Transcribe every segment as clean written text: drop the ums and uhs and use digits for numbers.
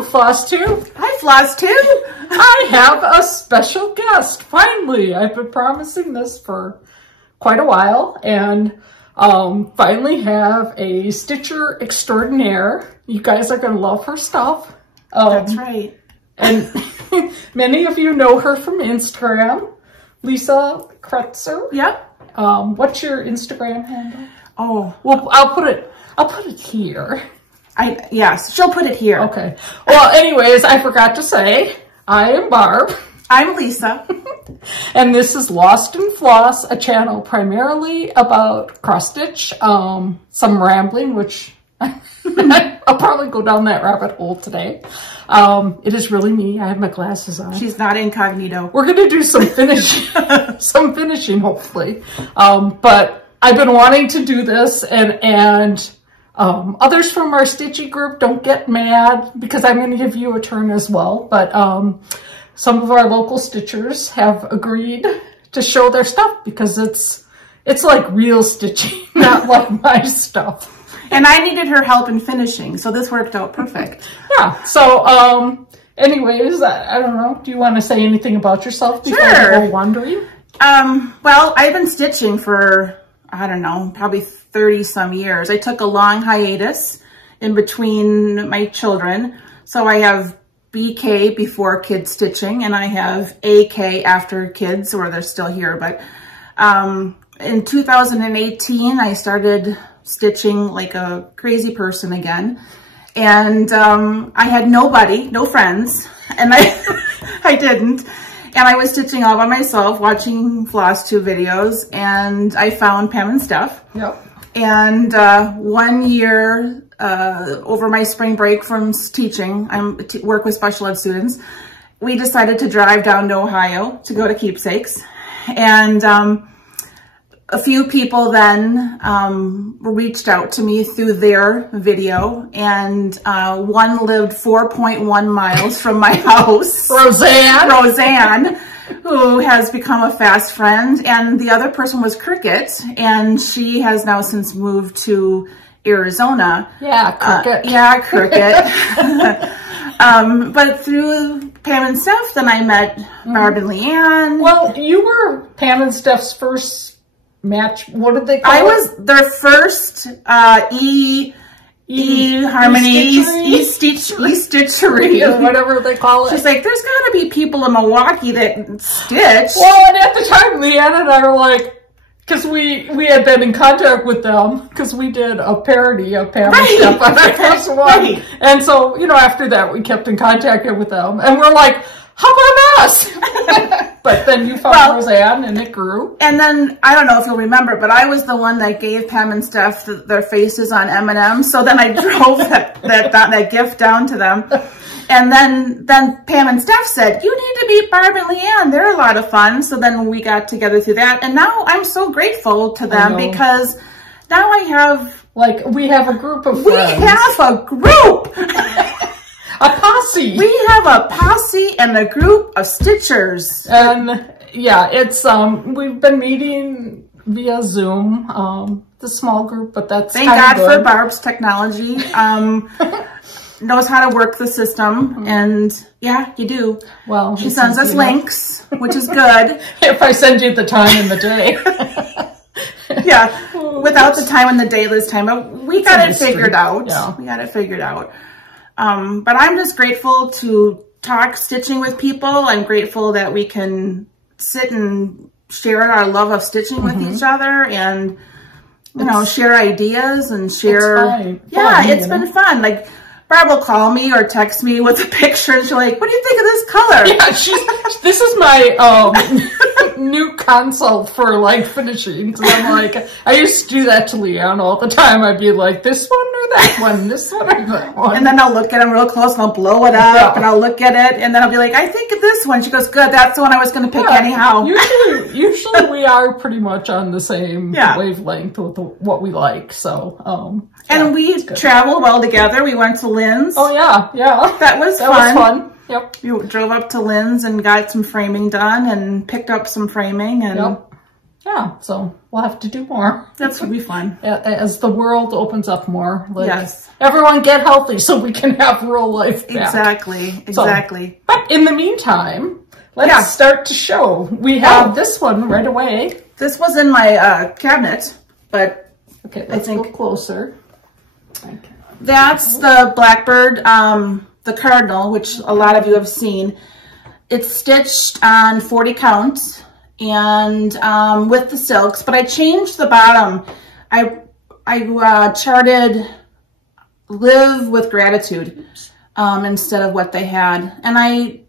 Hello, FlossTube. Hi, FlossTube. I have a special guest. Finally, I've been promising this for quite a while, and finally have a stitcher extraordinaire. You guys are going to love her stuff. That's right. And many of you know her from Instagram, Lisa Kretzer. Yep. What's your Instagram handle? Oh, well, I'll put it here. Yes, she'll put it here. Okay. Well, anyways, I forgot to say, I am Barb. I'm Lisa. And this is Lost in Floss, a channel primarily about cross stitch, some rambling, which I'll probably go down that rabbit hole today. It is really me. I have my glasses on. She's not incognito. We're going to do some finishing, hopefully. But I've been wanting to do this, and others from our stitchy group, don't get mad because I'm going to give you a turn as well. But some of our local stitchers have agreed to show their stuff because it's like real stitching, not like my stuff. And I needed her help in finishing, so this worked out perfect. Yeah. So, anyways, I don't know. Do you want to say anything about yourself before we go wandering? Well, I've been stitching for, I don't know, probably 30 some years. I took a long hiatus in between my children. So I have BK before kids stitching, and I have AK after kids, or they're still here. But in 2018, I started stitching like a crazy person again. And I had no friends, and I didn't. And I was stitching all by myself, watching FlossTube videos, and I found Pam and Steph. Yep. And 1 year over my spring break from teaching, I work with special ed students, we decided to drive down to Ohio to go to Keepsakes. And a few people then reached out to me through their video, and one lived 4.1 miles from my house. Roseanne, who has become a fast friend, and the other person was Cricket, and she has now since moved to Arizona. Yeah, Cricket. But through Pam and Steph, then I met Barb and Leanne. Well, you were Pam and Steph's first match. What did they call it? I was their first E-stitchery. Or whatever they call it. She's like, there's got to be people in Milwaukee that stitch. Well, and at the time, Leanne and I were like, because we had been in contact with them, because we did a parody of Pam and Steph on our first one. Right. And so, you know, after that, we kept in contact with them. And we're like, how about us? But then you found Roseanne, and it grew. And then, I don't know if you'll remember, but I was the one that gave Pam and Steph their faces on M&M's. So then I drove that gift down to them. And then Pam and Steph said, you need to meet Barb and Leanne. They're a lot of fun. So then we got together through that. And now I'm so grateful to them because now I have... Like, we have a group of friends. We have a group! A posse. We have a posse and a group of stitchers. And yeah, it's we've been meeting via Zoom, the small group, but that's thank God good. For Barb's technology. Knows how to work the system, and yeah, you do. Well, she sends us links, which is good. If I send you the time and the day. Yeah, without the time and the day this time, but we got it figured out. Yeah. We got it figured out. But I'm just grateful to talk stitching with people. I'm grateful that we can sit and share our love of stitching with each other, and you know, share ideas and share. It's been fun. Like, Barb will call me or text me with a picture, and she's like, what do you think of this color? Yeah, this is my new consult for like finishing. Because I'm like, I used to do that to Leanne all the time. I'd be like, this one or that one, this one or that one. And then I'll look at them real close, and I'll blow it up, and I'll look at it, and then I'll be like, I think of this one. She goes, good, that's the one I was going to pick anyhow. Usually we are pretty much on the same wavelength with what we like. So, and we travel well together. We went to Lynn's. Oh yeah, yeah. That was fun. Yep. We drove up to Lynn's and got some framing done and picked up some framing, and Yeah, so we'll have to do more. That's gonna be fun. As the world opens up more. Like, yes. Everyone get healthy so we can have real life back. Exactly, exactly. So, but in the meantime, let's start to show. We have this one right away. This was in my cabinet, but okay, let's go closer. That's the Blackbird, the Cardinal, which a lot of you have seen. It's stitched on 40 count and with the silks, but I changed the bottom. I charted Live with Gratitude instead of what they had. And I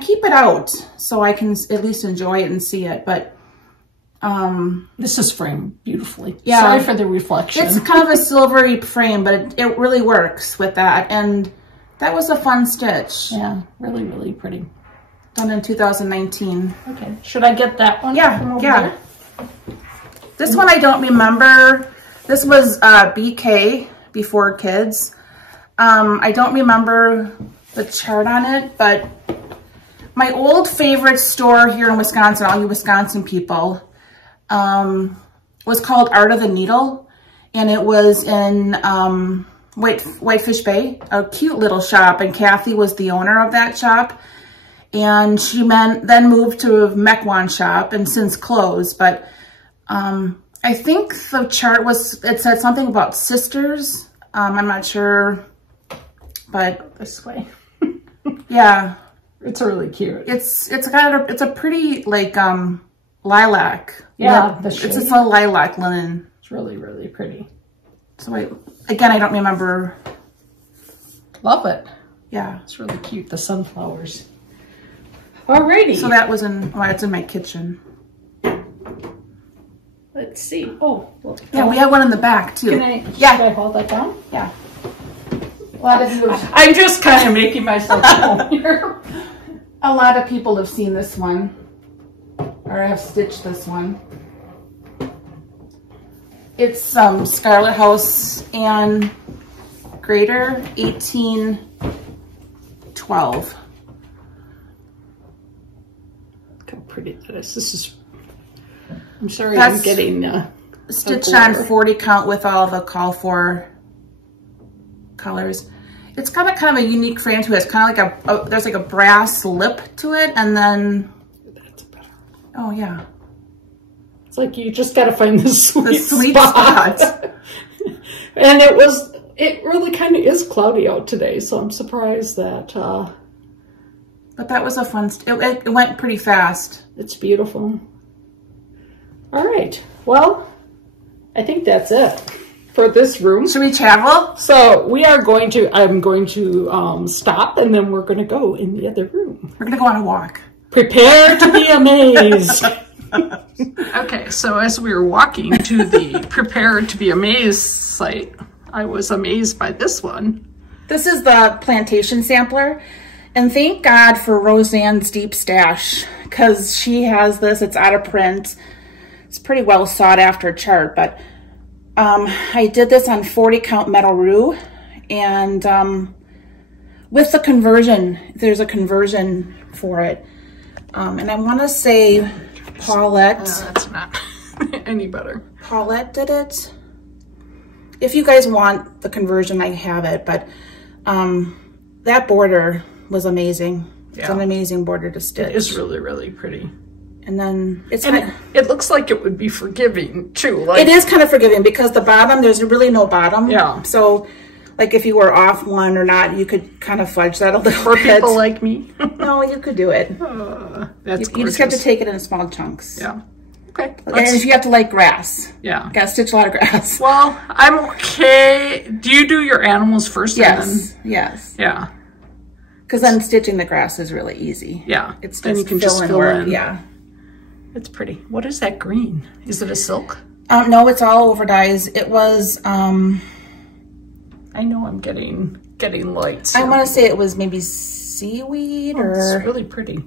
keep it out so I can at least enjoy it and see it, but this is framed beautifully. Yeah. Sorry for the reflection. It's kind of a silvery frame, but it really works with that. And that was a fun stitch. Yeah, really, really pretty. Done in 2019. Okay. Should I get that one? Yeah, yeah. This one I don't remember. This was BK, Before Kids. I don't remember the chart on it, but my old favorite store here in Wisconsin, all you Wisconsin people, was called Art of the Needle, and it was in Whitefish Bay, a cute little shop, and Kathy was the owner of that shop, and she then moved to a Mequon shop and since closed, but I think the chart it said something about sisters. I'm not sure, but this way. Yeah. It's really cute. It's a pretty like lilac. Yeah, it's a lilac linen. It's really, really pretty. So again, I don't remember. Love it. Yeah. It's really cute, the sunflowers. Alrighty. So that was it's in my kitchen. Let's see. Oh, well, yeah, we have one in the back too. Should I hold that down? Yeah. A lot of you I'm just kind of making myself home here. A lot of people have seen this one, or have stitched this one. It's Scarlet House and Greater 1812. Look how pretty that is. This is. I'm sorry, I'm getting stitched on 40 count with all the call for colors. It's got a kind of a unique frame to it. It's kind of like there's like a brass lip to it, and then that's better. Oh yeah, it's like you just got to find the sweet spot. And it really kind of is cloudy out today, so I'm surprised that. But that was a fun. It went pretty fast. It's beautiful. All right. Well, I think that's it for this room. Should we travel? So I'm going to stop, and then we're going to go in the other room. We're going to go on a walk. Prepare to be amazed. Okay, so as we were walking to the Prepare to be Amazed site, I was amazed by this one. This is the Plantation Sampler, and thank God for Roseanne's Deep Stash, because she has this. It's out of print. It's pretty well sought after chart, but I did this on 40 count metal rue, and with the conversion, there's a conversion for it. And I want to say Paulette. That's not any better. Paulette did it. If you guys want the conversion, I have it, but that border was amazing. Yeah. It's an amazing border to stitch. It is really, really pretty. And then it looks like it would be forgiving too. Like, it is kind of forgiving because the bottom, there's really no bottom. Yeah. So like if you were off one or not, you could kind of fudge that a little for bit. For people like me. No, you could do it. That's you just have to take it in small chunks. Yeah. Okay. And if you have to like grass. Yeah. You gotta stitch a lot of grass. Well, I'm okay. Do you do your animals first? Yes. Yes. Yeah. Because then stitching the grass is really easy. Yeah. It's then just you can just fill in. Yeah. It's pretty. What is that green? Is it a silk? No, it's all over dyes. It was, I know I'm getting lights. I want to say it was maybe seaweed or. It's really pretty.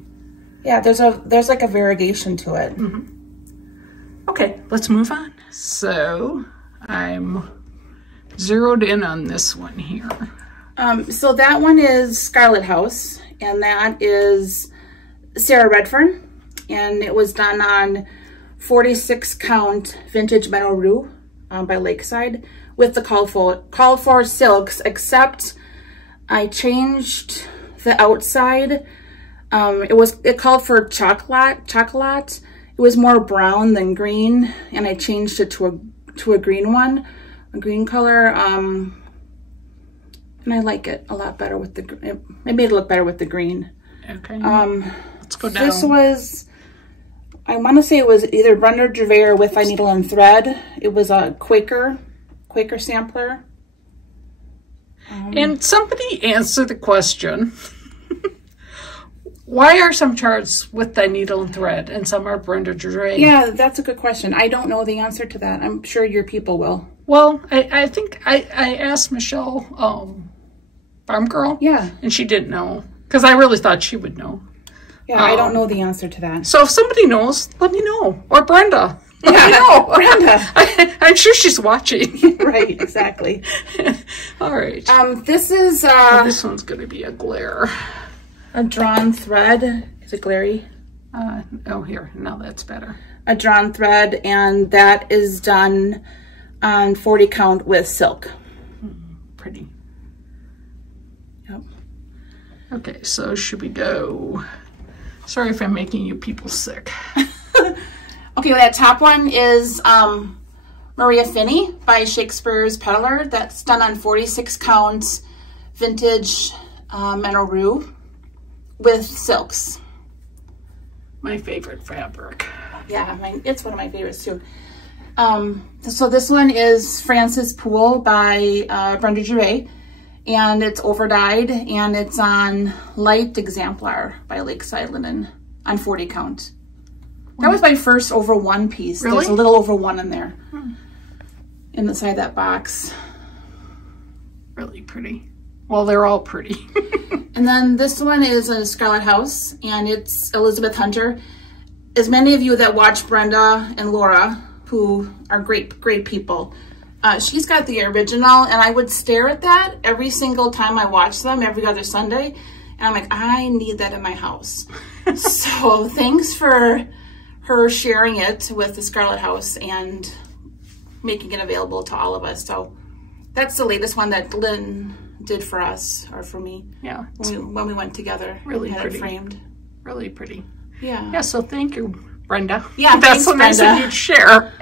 Yeah, there's like a variegation to it. Mm-hmm. Okay, let's move on. So I'm zeroed in on this one here. So that one is Scarlet House, and that is Sarah Redfern. And it was done on 46 count vintage Meadow Rue by Lakeside with the called for silks, except I changed the outside. It called for chocolate. It was more brown than green, and I changed it to a green one, a green color. And I like it a lot better with the. It made it look better with the green. Okay. Let's go down. This was, I want to say it was either Brenda Gervais with Fine Needle and Thread. It was a Quaker sampler. And somebody answer the question. Why are some charts with the needle and thread and some are Brenda Gervais? Yeah, that's a good question. I don't know the answer to that. I'm sure your people will. Well, I think I asked Michelle, Farm Girl. Yeah. And she didn't know, because I really thought she would know. Yeah, I don't know the answer to that. So if somebody knows, let me know. Or Brenda. Let me know. Brenda. I'm sure she's watching. Right, exactly. All right. This is... this one's going to be a glare. A drawn thread. Is it glary? Oh, here. Now that's better. A drawn thread, and that is done on 40 count with silk. Pretty. Yep. Okay, so should we go? Sorry if I'm making you people sick. Okay, well, that top one is Maria Finney by Shakespeare's Peddler. That's done on 46 count vintage Meadow Rue with silks. My favorite fabric. Yeah, it's one of my favorites too. So this one is Frances Poole by Brenda Gervais, and it's overdyed, and it's on light exemplar by Lakeside Linen on 40 count. That was my first over one piece. Really? There's a little over one in there. Inside that box. Really pretty. Well, they're all pretty. And then this one is a Scarlet House, and it's Elizabeth Hunter. As many of you that watch Brenda and Laura, who are great people, she's got the original, and I would stare at that every single time I watch them, every other Sunday. And I'm like, I need that in my house. So thanks for her sharing it with the Scarlet House and making it available to all of us. So that's the latest one that Lynn did for us, or for me. Yeah. When we went together. Really and had pretty. It framed. Really pretty. Yeah. Yeah, so thank you, Brenda. Yeah, that's so nice Brenda. of you to share.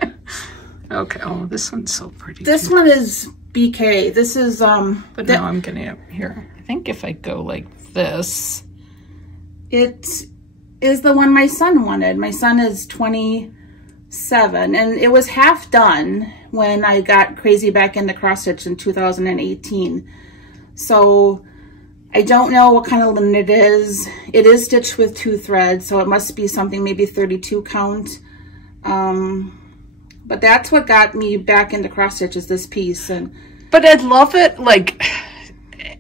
Okay. Oh, this one's so pretty. This too. one is BK. This is But now I'm gonna here. I think if I go like this. It is the one my son wanted. My son is 27, and it was half done when I got crazy back into cross stitch in 2018. So I don't know what kind of linen it is. It is stitched with 2 threads, so it must be something maybe 32 count. But that's what got me back into cross stitch, is this piece. But I love it, like,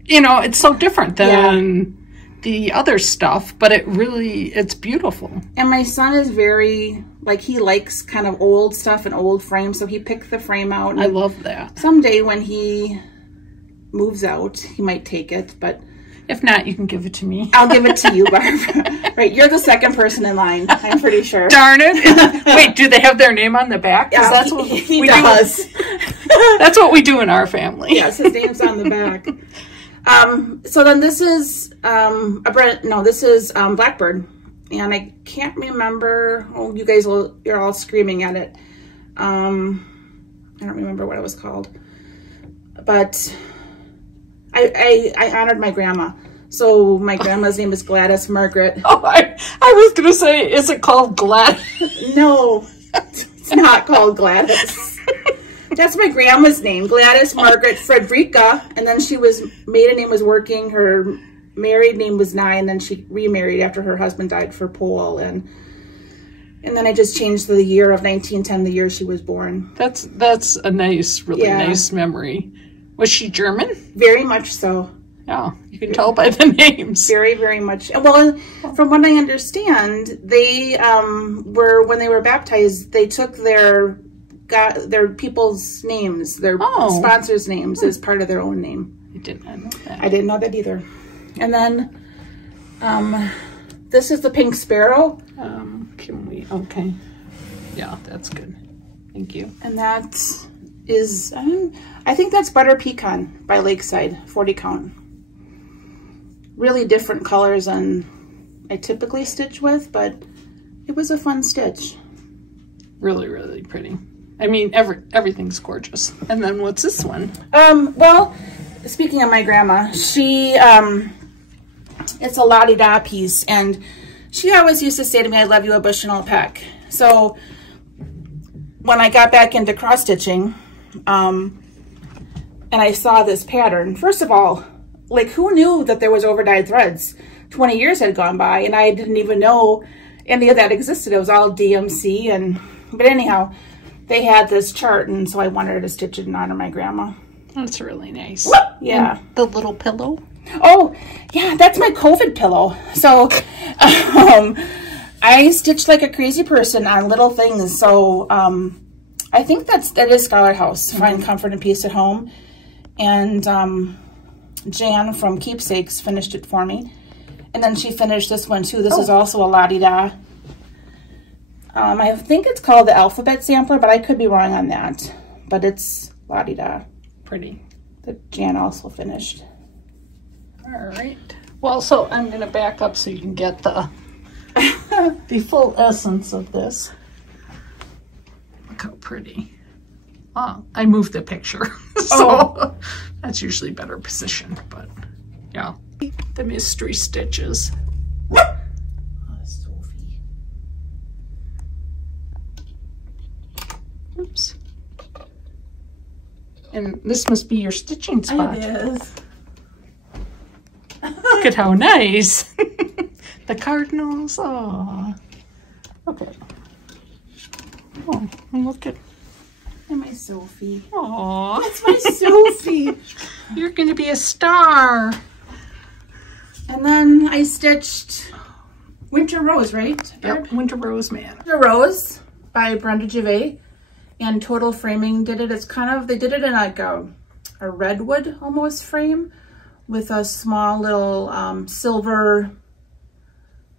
you know, it's so different than the other stuff, but it's beautiful. And my son is very, like, he likes kind of old stuff and old frames, so he picked the frame out. I love that. Someday when he moves out, he might take it, but if not, you can give it to me. I'll give it to you, Barbara. Right, you're the second person in line, I'm pretty sure. Darn it. Wait, do they have their name on the back? Yeah, that's what he does. That's what we do in our family. Yes, his name's on the back. So then this is this is Blackbird, and I can't remember. Oh, you guys you're all screaming at it. I don't remember what it was called, but I honored my grandma. So my grandma's name is Gladys Margaret. Oh, I was gonna say, is it called Gladys? No, it's not called Gladys. That's my grandma's name, Gladys Margaret Frederica, and then maiden name was Working, her married name was Nye, and then she remarried after her husband died for Pole, and then I just changed the year of 1910, the year she was born. That's a nice, really nice memory. Was she German? Very much so. Yeah, you can tell by the names. Very, very much. Well, from what I understand, they when they were baptized, they took their people's names, their sponsors' names as part of their own name. I did not know that. I didn't know that either. And then this is the Pink Sparrow. Can we? Okay. Yeah, that's good. Thank you. And that is, I think that's Butter Pecan by Lakeside, 40 count. Really different colors than I typically stitch with, but it was a fun stitch. Really, really pretty. I mean, everything's gorgeous. And then what's this one? Well, speaking of my grandma, she, it's a la-di-da piece, and she always used to say to me, I love you a bush and I'll peck. So when I got back into cross stitching, and I saw this pattern, first of all, like, who knew that there was over-dyed threads? 20 years had gone by and I didn't even know any of that existed. It was all DMC, but anyhow, they had this chart, and so I wanted her to stitch it in honor of my grandma. That's really nice. Yeah. And the little pillow? Oh, yeah, that's my COVID pillow. So I stitched like a crazy person on little things. So I think that is Scarlet House, Find Comfort and Peace at Home. And Jan from Keepsakes finished it for me. And then she finished this one too. This is also a la-di-da. I think it's called the Alphabet Sampler, but I could be wrong on that. But it's la-di-da. Pretty. That Jan also finished. All right. Well, so I'm going to back up so you can get the the full essence of this. Look how pretty. Oh, I moved the picture. So that's usually better positioned, but yeah. The mystery stitches. Sophie. Oops. And this must be your stitching spot. It is. Look at how nice. The Cardinals. Oh. Okay. Oh, and look at. And my Sophie. Oh, That's my Sophie. you're going to be a star. And then I stitched Winter Rose, right? Yep, Winter Rose Man. Winter Rose by Brenda Gervais. And Total Framing did it. It's kind of, they did it in like a redwood almost frame with a small little silver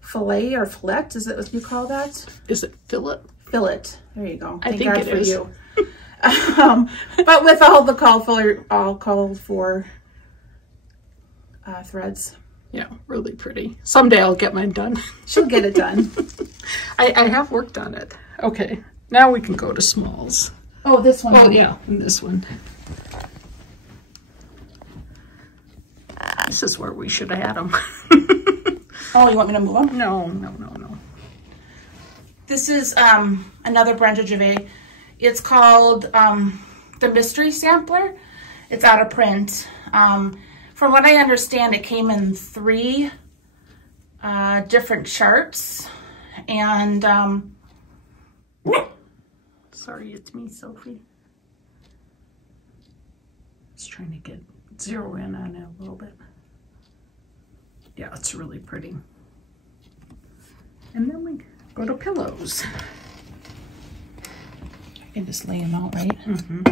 fillet or fillet. Is it what you call that? Is it fillet? Fillet. There you go. I Thank think God it for is. you. But with all the called for threads. Yeah, really pretty. Someday I'll get mine done. She'll get it done. I have worked on it. Okay, now we can go to smalls. Oh, this one. Oh, yeah, and this one. This is where we should have had them. Oh, you want me to move them? No. This is another Brenda Gervais. It's called the Mystery Sampler. It's out of print. From what I understand, it came in 3 different charts. And sorry, it's me, Sophie. Just trying to zero in on it a little bit. Yeah, it's really pretty. And then we go to pillows. I can just lay them out, right? Mm-hmm.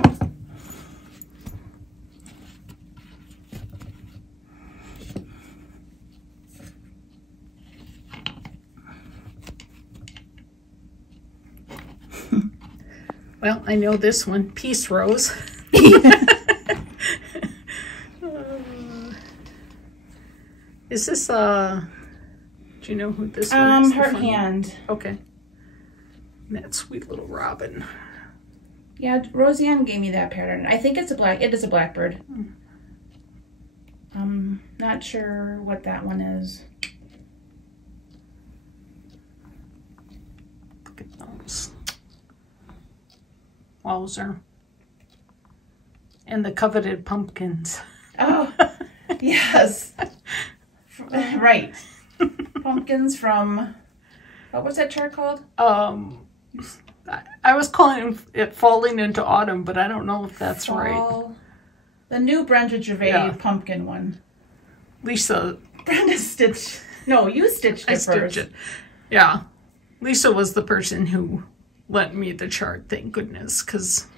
Well, I know this one, Peace Rose. Is this, do you know who this one is? Heart Hand. Okay. And that sweet little robin. Yeah, Roseanne gave me that pattern. I think it is a blackbird. I'm not sure what that one is. Look at those. Wowzer. And the coveted pumpkins. Oh, yes. Right. Pumpkins from, what was that chart called? I was calling it Falling into Autumn, but I don't know if that's right. The new Brenda Gervais pumpkin one. Lisa. Brenda stitched. No, you stitched it first. It. Yeah. Lisa was the person who lent me the chart, thank goodness, because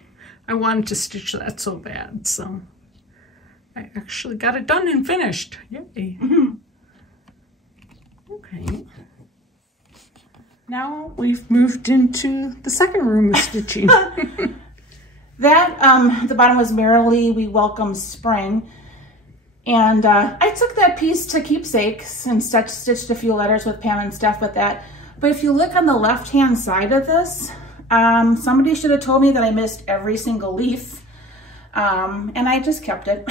I wanted to stitch that so bad. So I actually got it done and finished. Yay. Okay. Now we've moved into the second room of stitching. That, the bottom was Merrily We Welcome Spring. And I took that piece to keepsakes and stitched a few letters with Pam and Steph with that. But if you look on the left-hand side of this, somebody should have told me that I missed every single leaf. And I just kept it.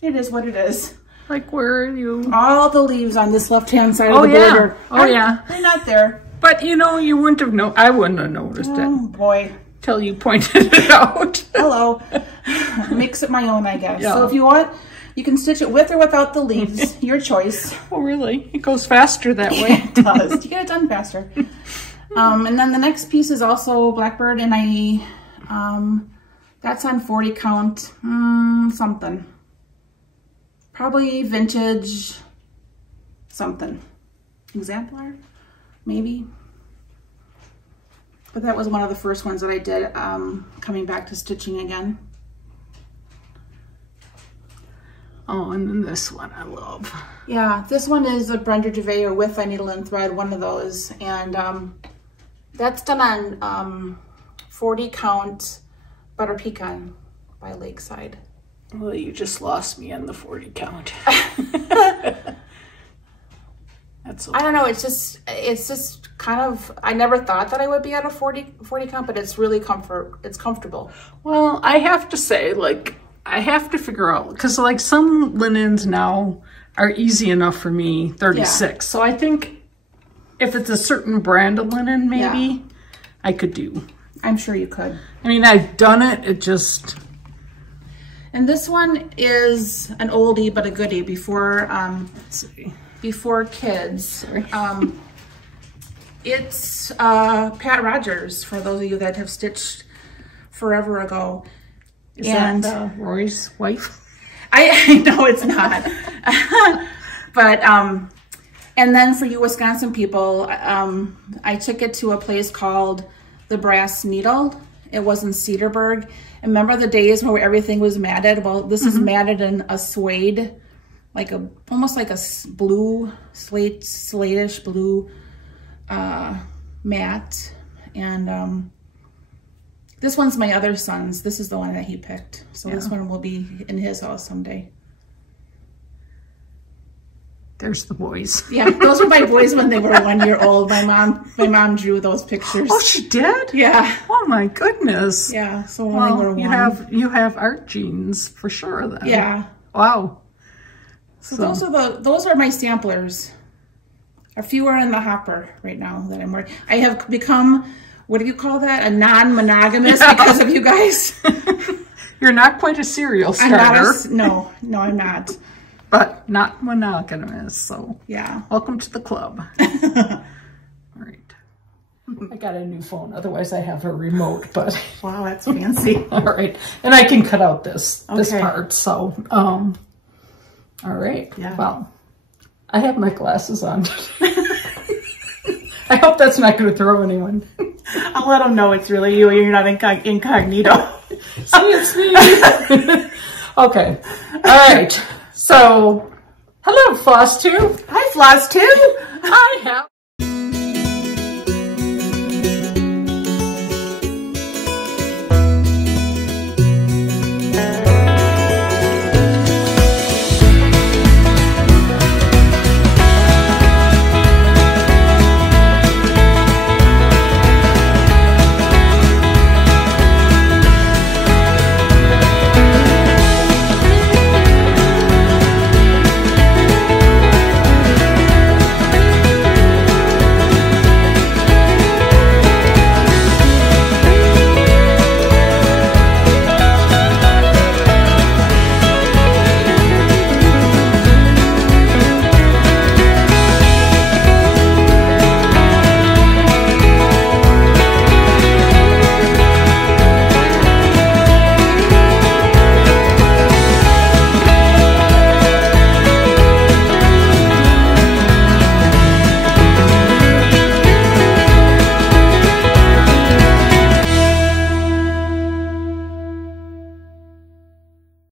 It is what it is. Like, where are you? All the leaves on this left-hand side of the border. Oh, yeah. They're not there. But, you know, you wouldn't have I wouldn't have noticed it. Oh, boy. Till you pointed it out. Hello. Makes it my own, I guess. Yeah. So if you want, you can stitch it with or without the leaves. Your choice. Oh, really? It goes faster that way. It does. You get it done faster. And then the next piece is also Blackbird, and that's on 40 count something. Probably vintage something. Exemplar, maybe. But that was one of the first ones that I did coming back to stitching again. Oh, and then this one I love. Yeah, this one is a Brenda Gervais or With a Needle and Thread, one of those. And that's done on 40 count Butter Pecan by Lakeside. Well, you just lost me on the 40 count. That's okay. I don't know, it's just kind of, I never thought that I would be at a 40 count, but it's really it's comfortable. Well, I have to say, like, I have to figure out, because like some linens now are easy enough for me, 36. Yeah. So I think if it's a certain brand of linen, maybe I could do. I'm sure you could. I mean, I've done it, it just... And this one is an oldie but a goodie before kids. It's Pat Rogers, for those of you that have stitched forever ago. Is that Roy's wife? I know it's not. But, and then for you Wisconsin people, I took it to a place called the Brass Needle. It was in Cedarburg. And remember the days where everything was matted? Well, this is matted in a suede, like almost like a blue, slate-ish blue mat. And this one's my other son's. This is the one that he picked. So this one will be in his house someday. There's the boys. Yeah, those were my boys when they were 1 year old. My mom drew those pictures. Oh, she did? Yeah. Oh my goodness. Yeah. So when they were one. You have art genes for sure then. Yeah. Wow. So those are my samplers. A few are in the hopper right now that I'm working. I have become, what do you call that? A non-monogamous because of you guys. You're not quite a serial starter. No, I'm not. But not monogamous, so yeah. Welcome to the club. All right. I got a new phone, otherwise I have a remote, but... Wow, that's fancy. All right. And I can cut out this part, so... all right. Yeah. Well, I have my glasses on. I hope that's not going to throw anyone. I'll let them know it's really you. You're not incognito. See, it's me. Okay. All right. So, hello, FlossTube. Hi, FlossTube. I have...